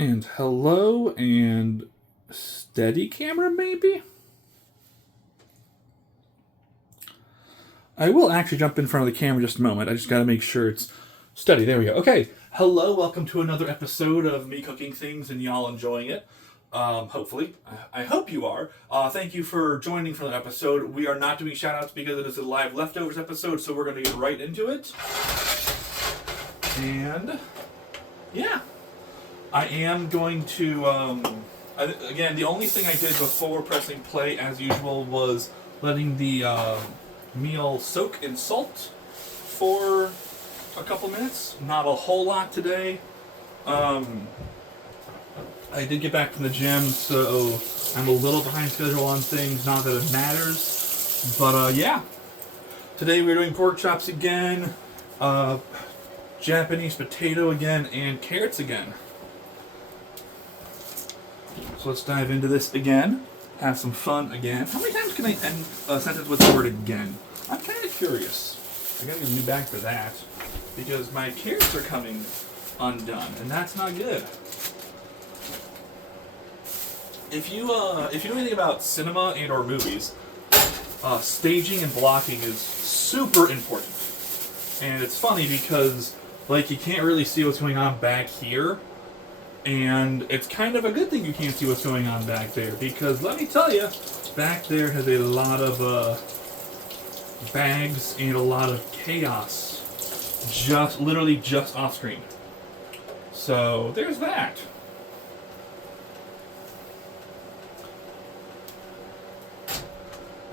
And hello and steady camera, maybe? I will actually jump in front of the camera just a moment. I just gotta make sure it's steady. There we go. Okay. Hello, welcome to another episode of me cooking things and y'all enjoying it. Hopefully. I hope you are. Thank you for joining for the episode. We are not doing shoutouts because it is a live leftovers episode, so we're gonna get right into it. And yeah. I am going to, again, the only thing I did before pressing play, as usual, was letting the meal soak in salt for a couple minutes. Not a whole lot today. I did get back from the gym, so I'm a little behind schedule on things. Not that it matters. But, yeah. Today we're doing pork chops again, Japanese potato again, and carrots again. So let's dive into this again. Have some fun again. How many times can I end a sentence with the word again? I'm kind of curious. I gotta get a new bag for that. Because my carrots are coming undone, and that's not good. If you know anything about cinema and or movies, staging and blocking is super important. And it's funny because, like, you can't really see what's going on back here. And it's kind of a good thing you can't see what's going on back there, because let me tell you, back there has a lot of bags and a lot of chaos, literally just off screen. So there's that.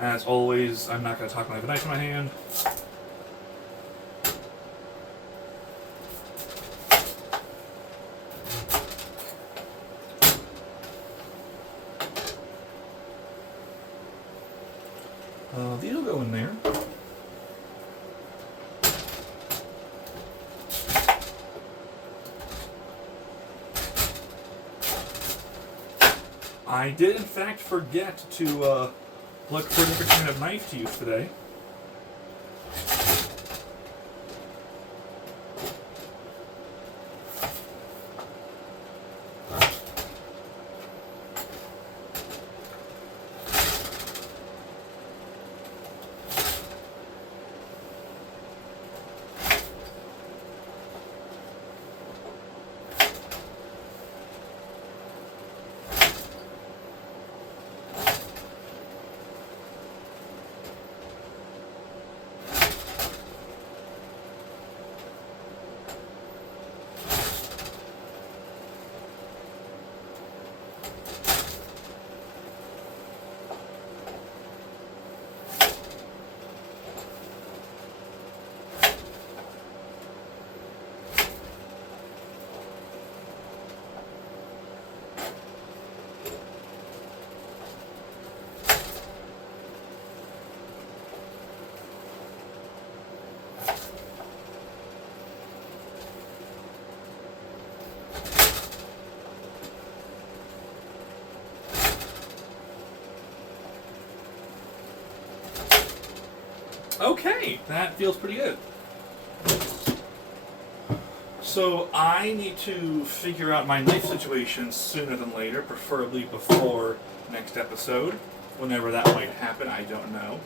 As always, I'm not going to talk when I have a knife in my hand. These will go in there. I did, in fact, forget to look for a different kind of knife to use today. Okay, that feels pretty good. So I need to figure out my knife situation sooner than later, preferably before next episode. Whenever that might happen, I don't know.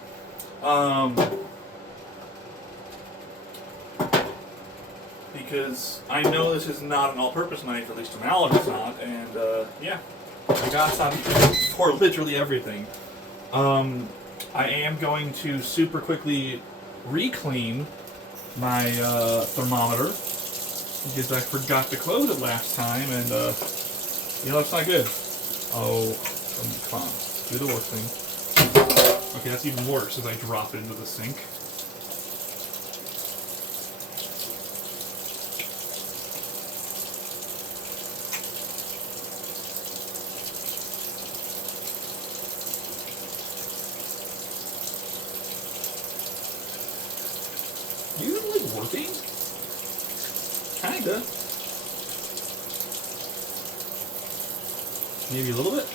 Because I know this is not an all-purpose knife, at least to my knowledge it's not, and yeah, I got some for literally everything. I am going to super quickly re-clean my thermometer because I forgot to close it last time, and it's not good. Oh, come on, do the work thing. Okay, that's even worse as I drop it into the sink. Working? Kinda. Maybe a little bit.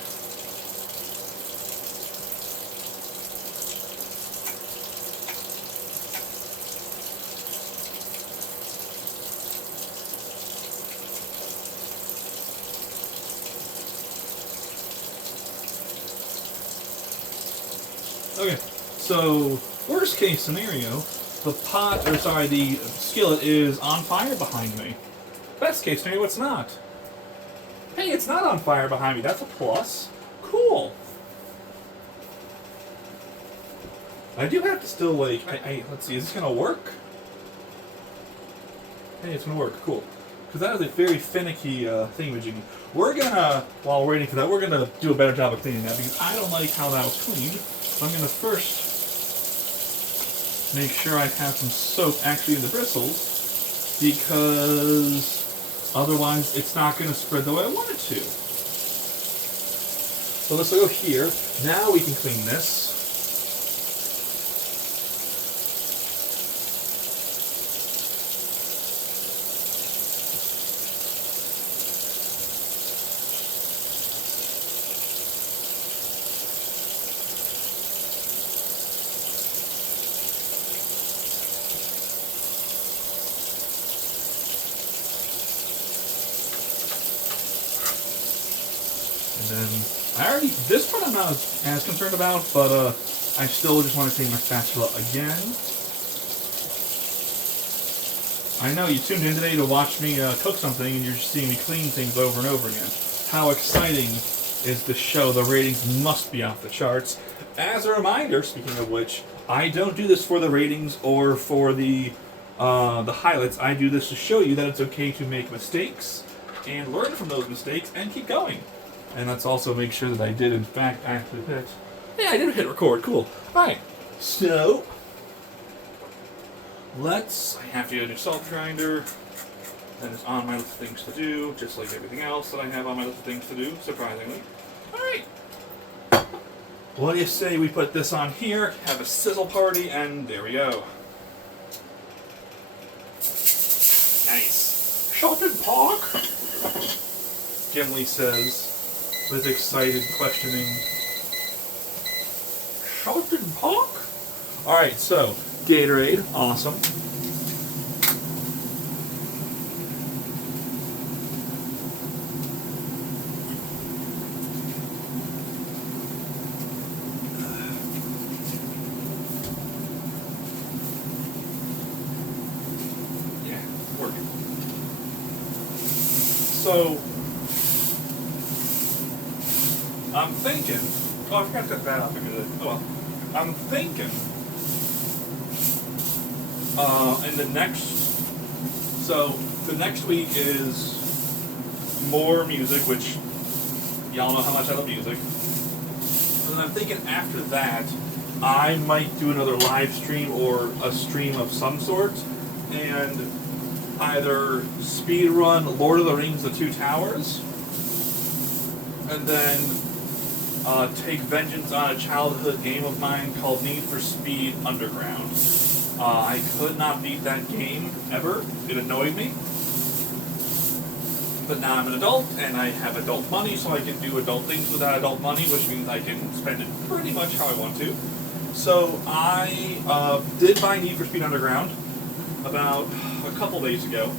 So, worst case scenario, the skillet is on fire behind me. Best case scenario, it's not. Hey, it's not on fire behind me. That's a plus. Cool. I do have to still, like, let's see, is this gonna work? Hey, it's gonna work. Cool. Because that is a very finicky thingamajiggy. We're gonna, while we're waiting for that, we're gonna do a better job of cleaning that because I don't like how that was cleaned. So I'm gonna first make sure I have some soap actually in the bristles because otherwise it's not gonna spread the way I want it to. So let's go here. Now we can clean this. And then, this part I'm not as concerned about, but I still just want to clean my spatula again. I know you tuned in today to watch me cook something and you're just seeing me clean things over and over again. How exciting is this show? The ratings must be off the charts. As a reminder, speaking of which, I don't do this for the ratings or for the highlights. I do this to show you that it's okay to make mistakes and learn from those mistakes and keep going. And let's also make sure that I did, in fact, actually hit. Yeah, I did hit record. Cool. Alright. So, I have to get a new salt grinder. That is on my list of things to do, just like everything else that I have on my list of things to do, surprisingly. Alright. What do you say we put this on here, have a sizzle party, and there we go. Nice. Shopping park? Gimli says, with excited questioning. Shopping park? Alright, so, Gatorade, awesome. Yeah, working. So, I'm thinking, I forgot to cut that off because I'm thinking, the next week is more music, which y'all know how much I love music. And then I'm thinking after that, I might do another live stream or a stream of some sort, and either speed run Lord of the Rings: The Two Towers, and then take vengeance on a childhood game of mine called Need for Speed Underground. I could not beat that game ever. It annoyed me. But now I'm an adult and I have adult money, so I can do adult things with that adult money, which means I can spend it pretty much how I want to. So I did buy Need for Speed Underground about a couple days ago.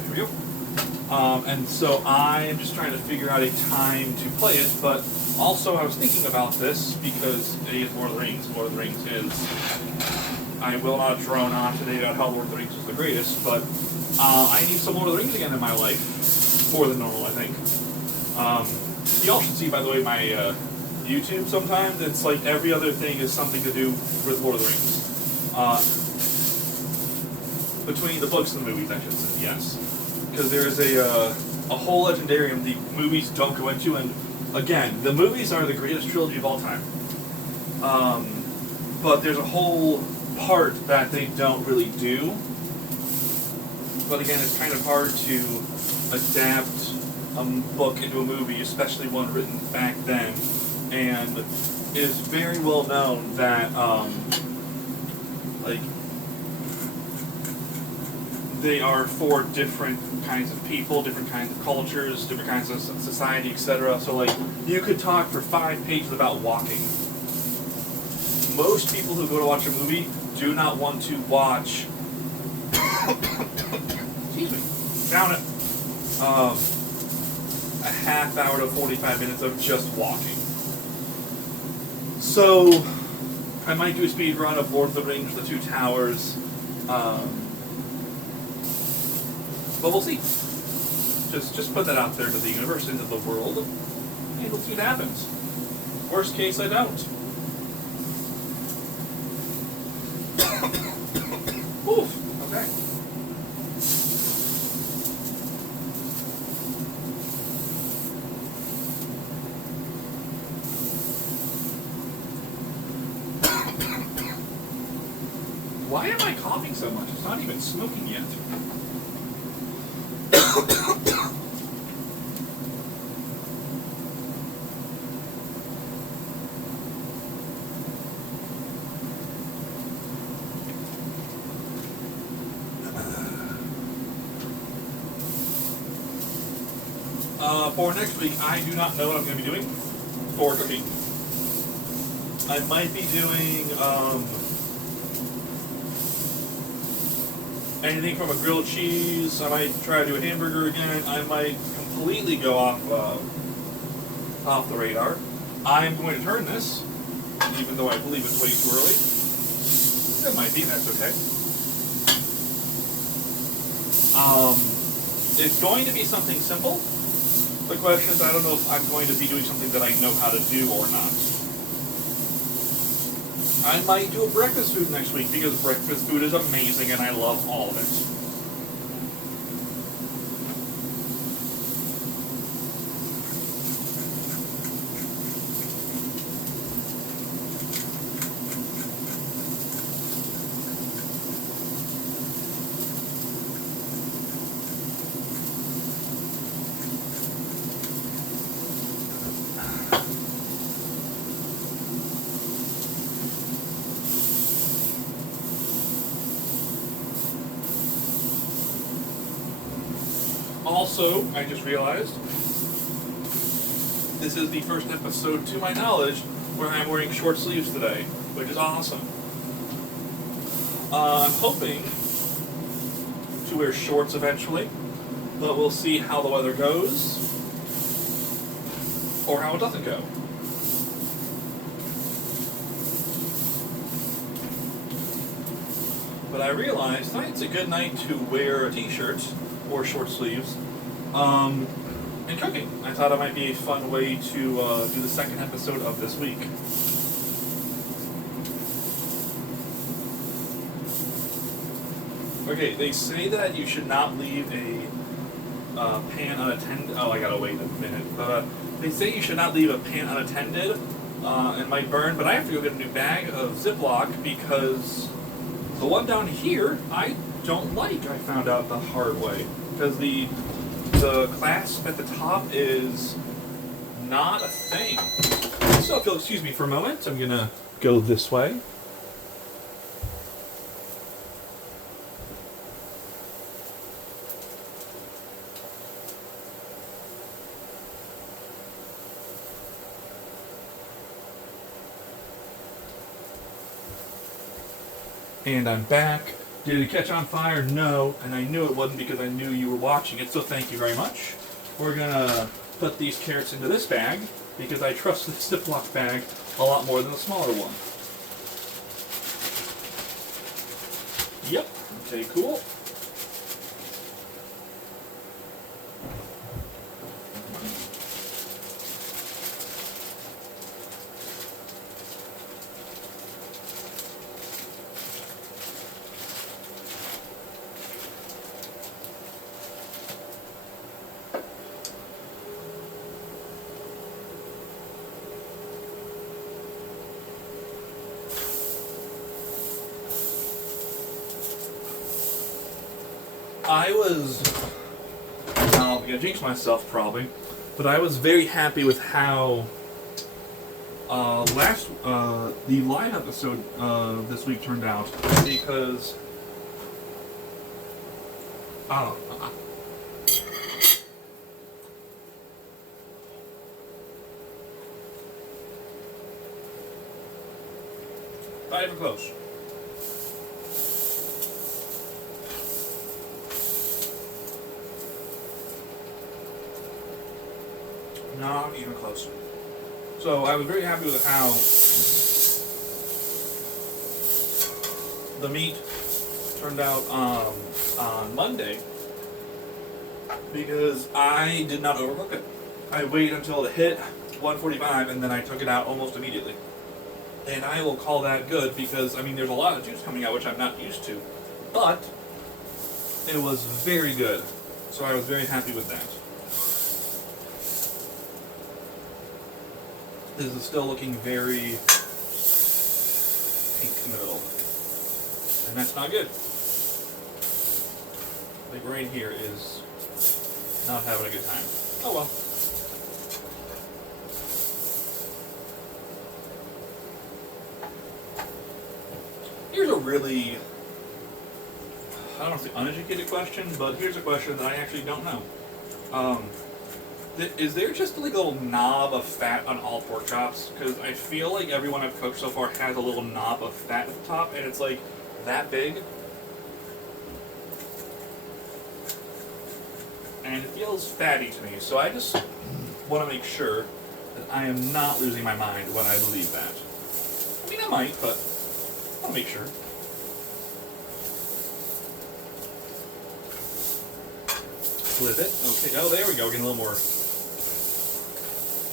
There we go. And so I'm just trying to figure out a time to play it, but also I was thinking about this because it's Lord of the Rings. Lord of the Rings is... I will not drone on today about how Lord of the Rings is the greatest, but I need some Lord of the Rings again in my life. More than normal, I think. Y'all should see, by the way, my YouTube sometimes. It's like every other thing is something to do with Lord of the Rings. Between the books and the movies, I should say, yes. Because there is a whole legendarium the movies don't go into, and again, the movies are the greatest trilogy of all time. But there's a whole part that they don't really do. But again, it's kind of hard to adapt a book into a movie, especially one written back then. And it is very well known that, they are for different kinds of people, different kinds of cultures, different kinds of society, etc. So, you could talk for 5 pages about walking. Most people who go to watch a movie do not want to watch excuse me, down it, a half hour to 45 minutes of just walking. So, I might do a speed run of Lord of the Rings, The Two Towers. But we'll see. Just put that out there to the universe, into the world, and we'll see what happens. Worst case, I don't. Oof, okay. Why am I coughing so much? It's not even smoking yet. For next week, I do not know what I'm going to be doing for cooking. I might be doing anything from a grilled cheese. I might try to do a hamburger again. I might completely go off the radar. I'm going to turn this, even though I believe it's way too early. It might be, that's okay. It's going to be something simple. The question is, I don't know if I'm going to be doing something that I know how to do or not. I might do a breakfast food next week because breakfast food is amazing and I love all of it. Also, I just realized, this is the first episode, to my knowledge, where I'm wearing short sleeves today, which is awesome. I'm hoping to wear shorts eventually, but we'll see how the weather goes, or how it doesn't go. But I realized tonight's a good night to wear a t-shirt or short sleeves, and cooking. I thought it might be a fun way to do the second episode of this week. Okay, they say that you should not leave a pan unattended. Oh, I gotta wait a minute. They say you should not leave a pan unattended. It might burn, but I have to go get a new bag of Ziploc because the one down here I don't like. I found out the hard way because the clasp at the top is not a thing. So if you'll excuse me for a moment, I'm gonna go this way. And I'm back. Did it catch on fire? No. And I knew it wouldn't because I knew you were watching it, so thank you very much. We're gonna put these carrots into this bag because I trust the Ziploc bag a lot more than the smaller one. Yep. Okay, cool. I'm going to jinx myself probably, but I was very happy with how the live episode this week turned out because not even close. Not even close. So I was very happy with how The meat turned out on Monday because I did not overcook it. I waited until it hit 145 and then I took it out almost immediately. And I will call that good because, I mean, there's a lot of juice coming out, which I'm not used to. But it was very good. So I was very happy with that. This is still looking very pink in the middle. And that's not good. Like right here is not having a good time. Oh well. Here's a really, I don't know if it's an uneducated question, but here's a question that I actually don't know. Is there just like a little knob of fat on all pork chops? Because I feel like everyone I've cooked so far has a little knob of fat at the top, and it's like that big. And it feels fatty to me, so I just want to make sure that I am not losing my mind when I believe that. I mean, I might, but I'll make sure. Flip it. Okay. Oh, there we go. Getting a little more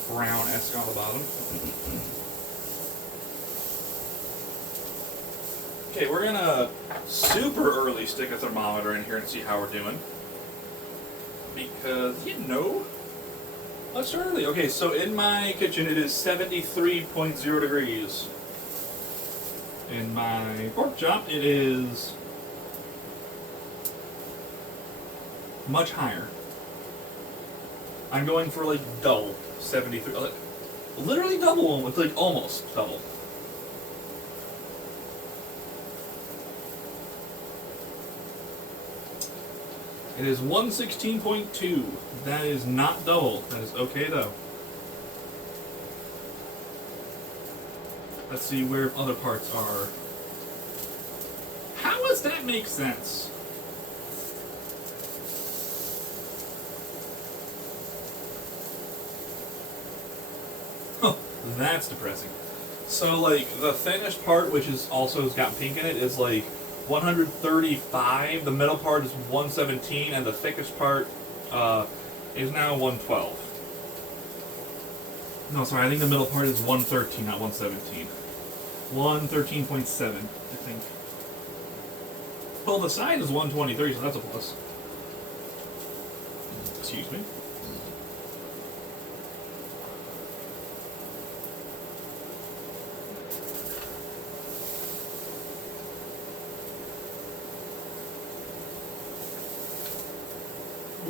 brown-esque on the bottom. Okay, we're gonna super early stick a thermometer in here and see how we're doing. Because, you know, let's start early. Okay, so in my kitchen it is 73.0 degrees. In my pork chop it is much higher. I'm going for like double, 73, like, literally double, it's like almost double. It is 116.2. That is not double. That is okay though. Let's see where other parts are. How does that make sense? Oh, that's depressing. So like the thinnest part, which is also has got pink in it, is like 135, the middle part is 117, and the thickest part is now 112. No, sorry, I think the middle part is 113, not 117. 113.7, I think. Well, the side is 123, so that's a plus. Excuse me.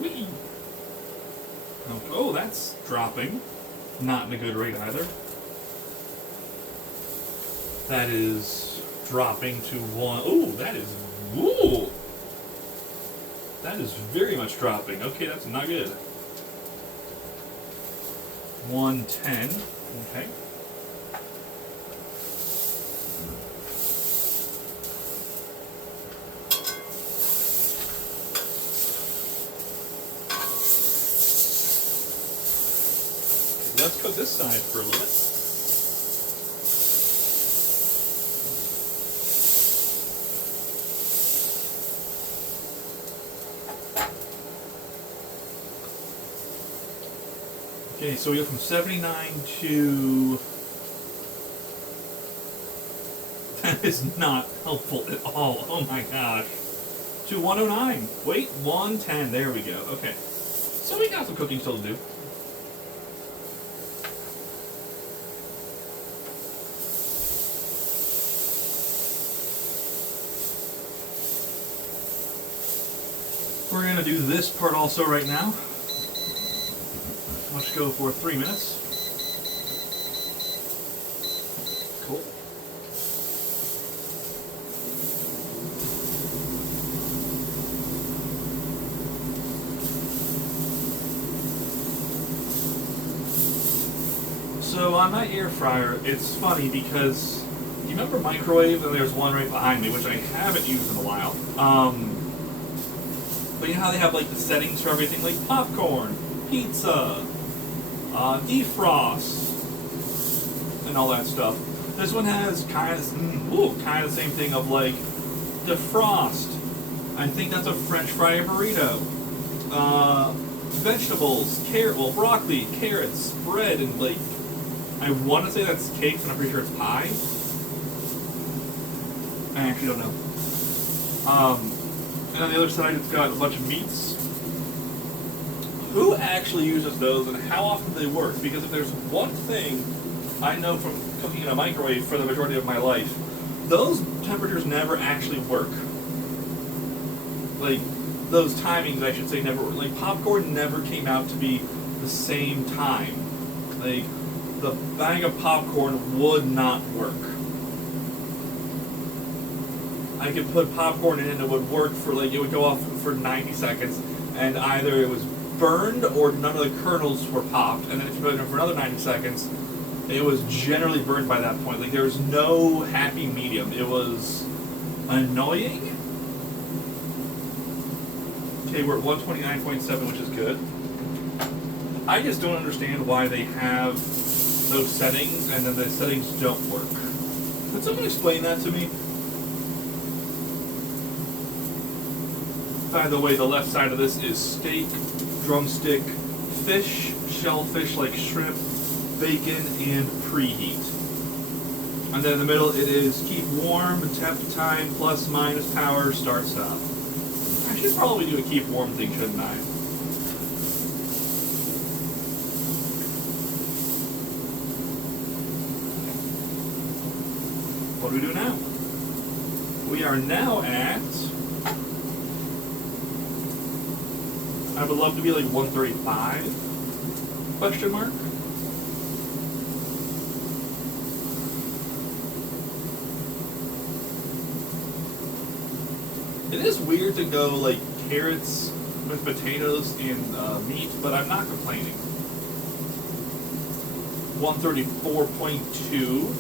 Whee! Oh, that's dropping. Not in a good rate either. That is dropping to one. Oh, that is. Ooh! That is very much dropping. Okay, that's not good. 110. Okay. Let's cook this side for a little bit. Okay, so we go from 79 to... That is not helpful at all. Oh my gosh. To 109. Wait, 110. There we go. Okay. So we got some cooking still to do. We're going to do this part also right now. Let's go for 3 minutes. Cool. So on my air fryer, it's funny because, do you remember microwave? And there's one right behind me, which I haven't used in a while. But you know how they have like the settings for everything, like popcorn, pizza, defrost, and all that stuff. This one has kind of the same thing of like defrost. I think that's a French fry burrito. Vegetables, broccoli, carrots, bread, and like I want to say that's cake, but I'm pretty sure it's pie. I actually don't know. And on the other side, it's got a bunch of meats. Who actually uses those, and how often do they work? Because if there's one thing I know from cooking in a microwave for the majority of my life, those temperatures never actually work. Like, those timings, I should say, never work. Like, popcorn never came out to be the same time. Like, the bag of popcorn would not work. I could put popcorn in and it would work for, like, it would go off for 90 seconds, and either it was burned or none of the kernels were popped, and then if you put it in for another 90 seconds, it was generally burned by that point. Like, there was no happy medium. It was annoying. Okay, we're at 129.7, which is good. I just don't understand why they have those settings and then the settings don't work. Could someone explain that to me? By the way, the left side of this is steak, drumstick, fish, shellfish like shrimp, bacon, and preheat. And then in the middle it is keep warm, temp time, plus minus power, start stop. I should probably do a keep warm thing, shouldn't I? What do we do now? We are now at, I would love to be like 135, question mark. It is weird to go like carrots with potatoes and meat, but I'm not complaining. 134.2,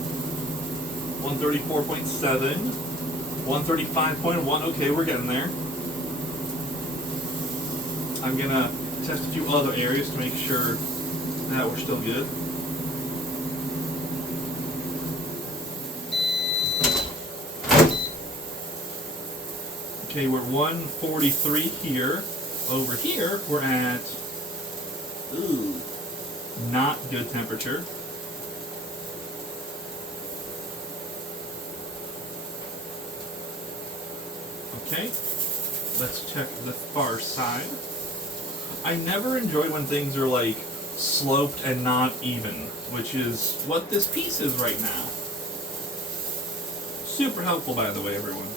134.7, 135.1. Okay, we're getting there. I'm gonna test a few other areas to make sure that we're still good. Okay, we're 143 here. Over here, we're at, not good temperature. Okay, let's check the far side. I never enjoy when things are like sloped and not even, which is what this piece is right now. Super helpful, by the way, everyone.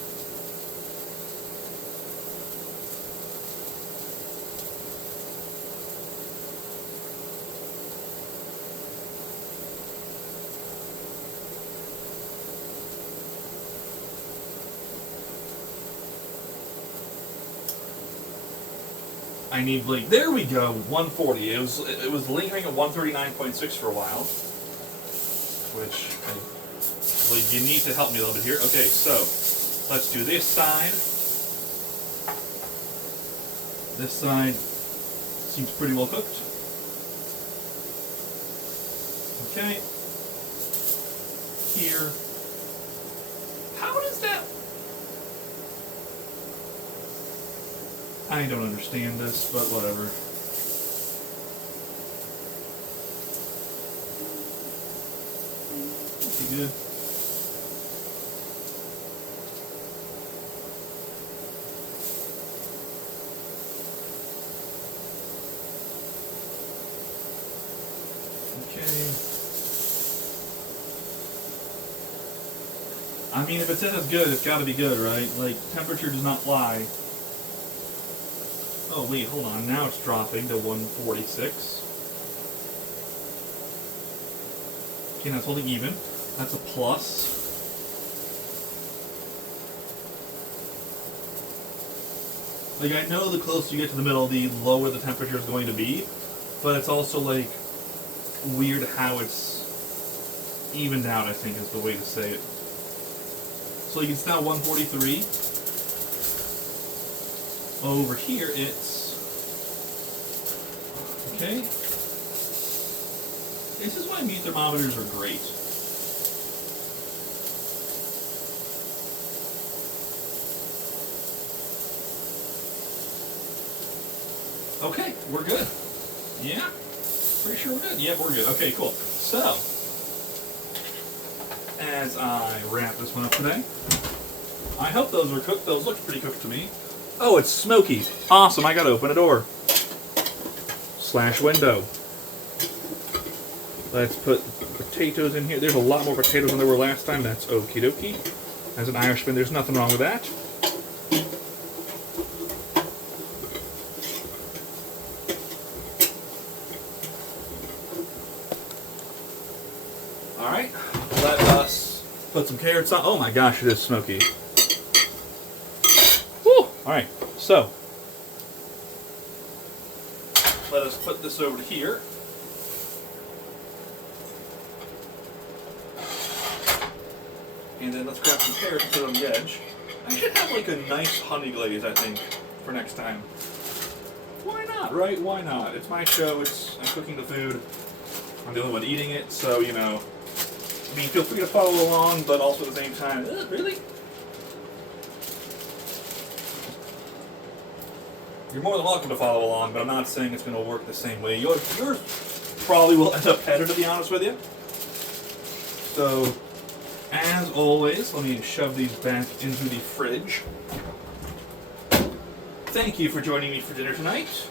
I need like, there we go, 140. It was lingering at 139.6 for a while, which you need to help me a little bit here. Okay, so let's do this side. This side seems pretty well cooked. Okay. Here. How does that? I don't understand this, but whatever. Pretty good. Okay. I mean, if it says it's good, it's got to be good, right? Like, temperature does not lie. Oh wait, hold on, now it's dropping to 146. Okay, now it's holding even. That's a plus. Like, I know the closer you get to the middle, the lower the temperature is going to be, but it's also like weird how it's evened out, I think is the way to say it. So it's now 143. Over here, it's okay. This is why meat thermometers are great. Okay, we're good. Yeah? Pretty sure we're good. Yep, we're good. Okay, cool. So, as I wrap this one up today, I hope those are cooked. Those look pretty cooked to me. Oh, it's smoky. Awesome, I gotta open a door. / window. Let's put potatoes in here. There's a lot more potatoes than there were last time. That's okie dokie. As an Irishman, there's nothing wrong with that. Alright, let us put some carrots on. Oh my gosh, it is smoky. Woo! Alright, so let us put this over to here. And then let's grab some carrots and put it on the edge. I should have like a nice honey glaze, I think, for next time. Why not, right? Why not? It's my show, I'm cooking the food. I'm the only one eating it, so, you know. I mean, feel free to follow along, but also at the same time, really? You're more than welcome to follow along, but I'm not saying it's going to work the same way. Yours probably will end up better, to be honest with you. So, as always, let me shove these back into the fridge. Thank you for joining me for dinner tonight.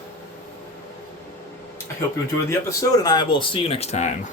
I hope you enjoyed the episode, and I will see you next time.